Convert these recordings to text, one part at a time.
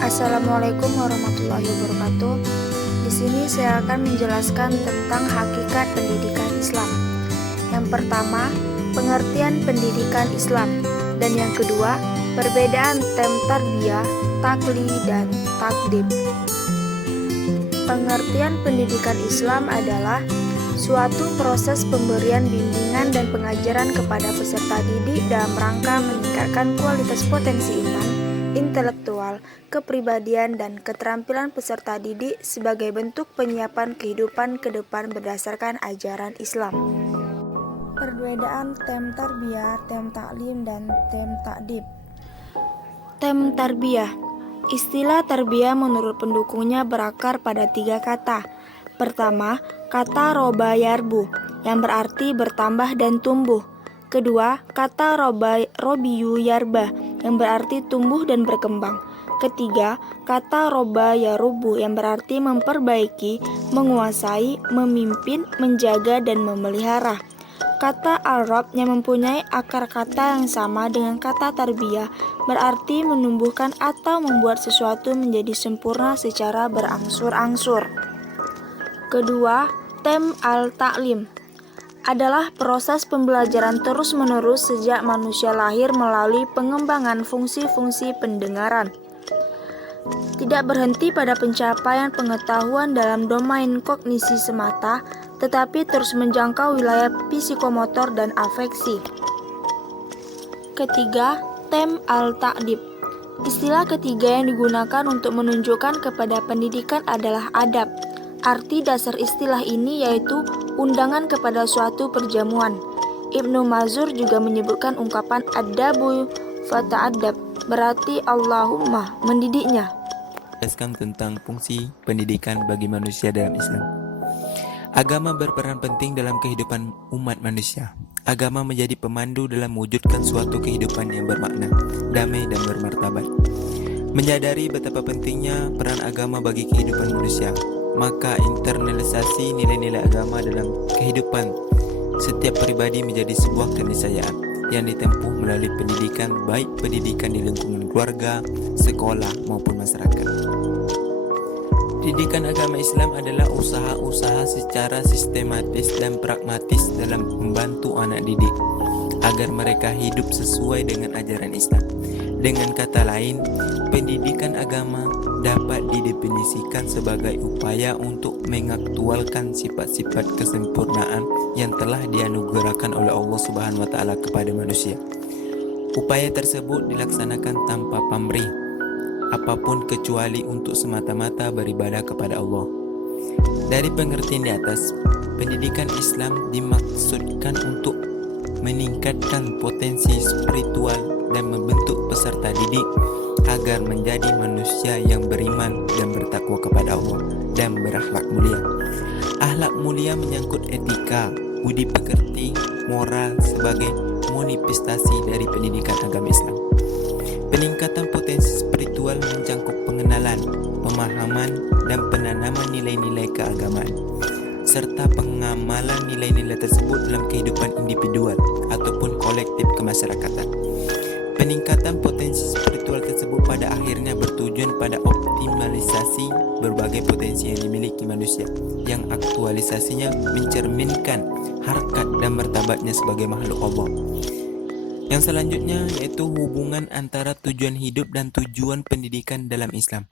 Assalamualaikum warahmatullahi wabarakatuh. Di sini saya akan menjelaskan tentang hakikat pendidikan Islam. Yang pertama, pengertian pendidikan Islam, dan yang kedua, perbedaan tem tarbiyah, takli, dan takdim. Pengertian pendidikan Islam adalah suatu proses pemberian bimbingan dan pengajaran kepada peserta didik dalam rangka meningkatkan kualitas potensi iman, intelektual, kepribadian, dan keterampilan peserta didik sebagai bentuk penyiapan kehidupan ke depan berdasarkan ajaran Islam. Perbedaan tem tarbiyah, tem taklim, dan tem takdib. Tem tarbiyah. Istilah tarbiyah menurut pendukungnya berakar pada 3 kata. Pertama, kata roba yarbu, yang berarti bertambah dan tumbuh. Kedua, kata robiyu yarba, yang berarti tumbuh dan berkembang. Ketiga, kata roba yarubu, yang berarti memperbaiki, menguasai, memimpin, menjaga, dan memelihara. Kata Arab yang mempunyai akar kata yang sama dengan kata tarbiyah berarti menumbuhkan atau membuat sesuatu menjadi sempurna secara berangsur-angsur. Kedua, tem al-ta'lim adalah proses pembelajaran terus-menerus sejak manusia lahir melalui pengembangan fungsi-fungsi pendengaran. Tidak berhenti pada pencapaian pengetahuan dalam domain kognisi semata, tetapi terus menjangkau wilayah psikomotor dan afeksi. Ketiga, tem al-ta'dib. Istilah ketiga yang digunakan untuk menunjukkan kepada pendidikan adalah adab. Arti dasar istilah ini yaitu undangan kepada suatu perjamuan. Ibnu Mazur juga menyebutkan ungkapan adabu fata'adab, berarti Allahumma, mendidiknya. Jelaskan tentang fungsi pendidikan bagi manusia dalam Islam. Agama berperan penting dalam kehidupan umat manusia. Agama menjadi pemandu dalam mewujudkan suatu kehidupan yang bermakna, damai, dan bermartabat. Menyadari betapa pentingnya peran agama bagi kehidupan manusia, maka internalisasi nilai-nilai agama dalam kehidupan setiap pribadi menjadi sebuah keniscayaan yang ditempuh melalui pendidikan, baik pendidikan di lingkungan keluarga, sekolah, maupun masyarakat. Pendidikan agama Islam adalah usaha-usaha secara sistematis dan pragmatis dalam membantu anak didik agar mereka hidup sesuai dengan ajaran Islam. Dengan kata lain, pendidikan agama dapat didefinisikan sebagai upaya untuk mengaktualkan sifat-sifat kesempurnaan yang telah dianugerahkan oleh Allah Subhanahu wa taala kepada manusia. Upaya tersebut dilaksanakan tanpa pamrih apapun kecuali untuk semata-mata beribadah kepada Allah. Dari pengertian di atas, pendidikan Islam dimaksudkan untuk meningkatkan potensi spiritual dan membentuk peserta didik agar menjadi manusia yang beriman dan bertakwa kepada Allah dan berakhlak mulia. Akhlak mulia menyangkut etika, budi pekerti, moral sebagai manifestasi dari pendidikan agama Islam. Peningkatan potensi spiritual mencakup pengenalan, pemahaman, dan penanaman nilai-nilai keagamaan, serta pengamalan nilai-nilai tersebut dalam kehidupan individual ataupun kolektif kemasyarakatan. Peningkatan potensi spiritual tersebut pada akhirnya bertujuan pada optimalisasi berbagai potensi yang dimiliki manusia, yang aktualisasinya mencerminkan harkat dan martabatnya sebagai makhluk Allah. Yang selanjutnya yaitu hubungan antara tujuan hidup dan tujuan pendidikan dalam Islam.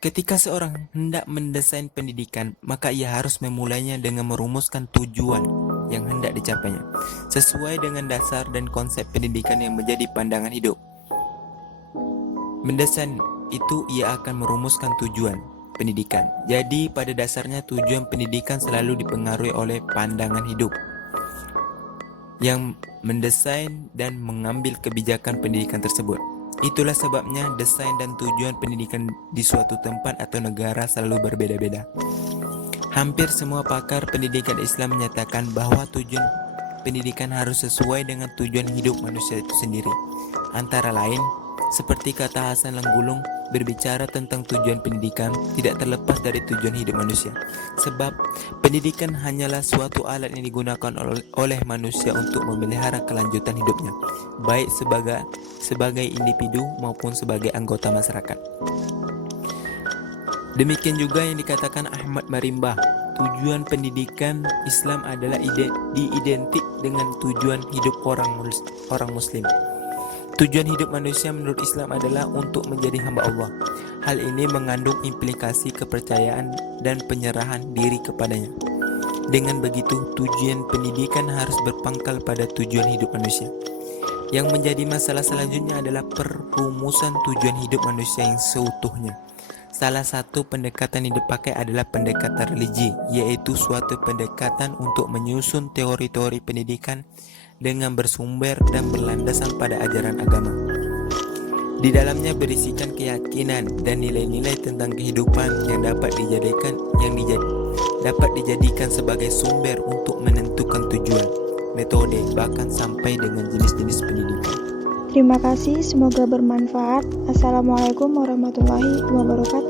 Ketika seorang hendak mendesain pendidikan, maka ia harus memulainya dengan merumuskan tujuan yang hendak dicapainya, sesuai dengan dasar dan konsep pendidikan yang menjadi pandangan hidup. Mendesain itu ia akan merumuskan tujuan pendidikan. Jadi pada dasarnya tujuan pendidikan selalu dipengaruhi oleh pandangan hidup yang mendesain dan mengambil kebijakan pendidikan tersebut. Itulah sebabnya desain dan tujuan pendidikan di suatu tempat atau negara selalu berbeda-beda. Hampir semua pakar pendidikan Islam menyatakan bahwa tujuan pendidikan harus sesuai dengan tujuan hidup manusia itu sendiri. Antara lain, seperti kata Hasan Langgulung, berbicara tentang tujuan pendidikan tidak terlepas dari tujuan hidup manusia. Sebab pendidikan hanyalah suatu alat yang digunakan oleh manusia untuk memelihara kelanjutan hidupnya, baik sebagai sebagai individu maupun sebagai anggota masyarakat. Demikian juga yang dikatakan Ahmad Marimbah, tujuan pendidikan Islam adalah diidentik dengan tujuan hidup orang muslim. Tujuan hidup manusia menurut Islam adalah untuk menjadi hamba Allah. Hal ini mengandung implikasi kepercayaan dan penyerahan diri kepadanya. Dengan begitu, tujuan pendidikan harus berpangkal pada tujuan hidup manusia. Yang menjadi masalah selanjutnya adalah perumusan tujuan hidup manusia yang seutuhnya. Salah satu pendekatan yang dipakai adalah pendekatan religi, yaitu suatu pendekatan untuk menyusun teori-teori pendidikan dengan bersumber dan berlandasan pada ajaran agama. Di dalamnya berisikan keyakinan dan nilai-nilai tentang kehidupan yang dapat dijadikan sebagai sumber untuk menentukan tujuan, metode, bahkan sampai dengan jenis-jenis pendidikan. Terima kasih, semoga bermanfaat. Assalamualaikum warahmatullahi wabarakatuh.